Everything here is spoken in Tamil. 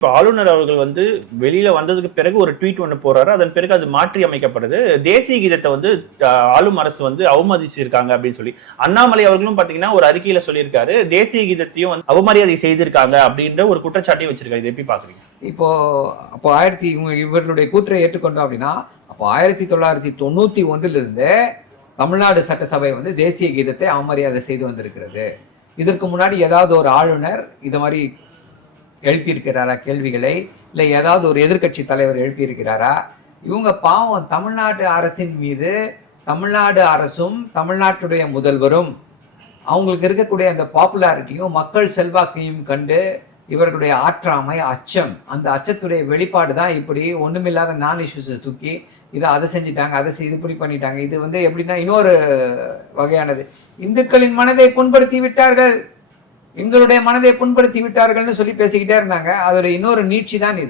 இப்போ ஆளுநர் அவர்கள் வந்து வெளியில வந்ததுக்கு பிறகு ஒரு ட்வீட் ஒன்று போறாரு. அதன் பிறகு அது மாற்றி அமைக்கப்படுது. தேசிய கீதத்தை வந்து ஆளும் அரசு வந்து அவமதிச்சிருக்காங்க அப்படின்னு சொல்லி. அண்ணாமலை அவர்களும் பாத்தீங்கன்னா ஒரு அறிக்கையில சொல்லியிருக்காரு, தேசிய கீதத்தையும் வந்து அவமரியாதை செய்திருக்காங்க அப்படின்ற ஒரு குற்றச்சாட்டையும் வச்சிருக்காரு. இதை எப்படி பாக்குறீங்க? இப்போ அப்போ இவர்களுடைய கூற்றை ஏற்றுக்கொண்டோம் அப்படின்னா, அப்போ 1991 தமிழ்நாடு சட்டசபை வந்து தேசிய கீதத்தை அவமரியாதை செய்து வந்திருக்கிறது. இதற்கு முன்னாடி ஏதாவது ஒரு ஆளுநர் இது மாதிரி எழுப்பியிருக்கிறாரா கேள்விகளை, இல்லை ஏதாவது ஒரு எதிர்கட்சி தலைவர் எழுப்பியிருக்கிறாரா? இவங்க பாவம் தமிழ்நாடு அரசின் மீது தமிழ்நாடு அரசும் தமிழ்நாட்டுடைய முதல்வரும் அவங்களுக்கு இருக்கக்கூடிய அந்த பாப்புலாரிட்டியும் மக்கள் செல்வாக்கையும் கண்டு இவர்களுடைய ஆற்றாமை, அச்சம், அந்த அச்சத்துடைய வெளிப்பாடு தான் இப்படி ஒண்ணுமில்லாத நான் இஷ்யூஸை தூக்கி இதை அதை செஞ்சுட்டாங்க, அதை இது இப்படி பண்ணிட்டாங்க. இது வந்து எப்படின்னா இன்னொரு வகையானது. இந்துக்களின் மனதை புண்படுத்தி விட்டார்கள், எங்களுடைய மனதை புண்படுத்தி விட்டார்கள்னு சொல்லி பேசிக்கிட்டே இருந்தாங்க. அதோட இன்னொரு நீட்சி தான் இது.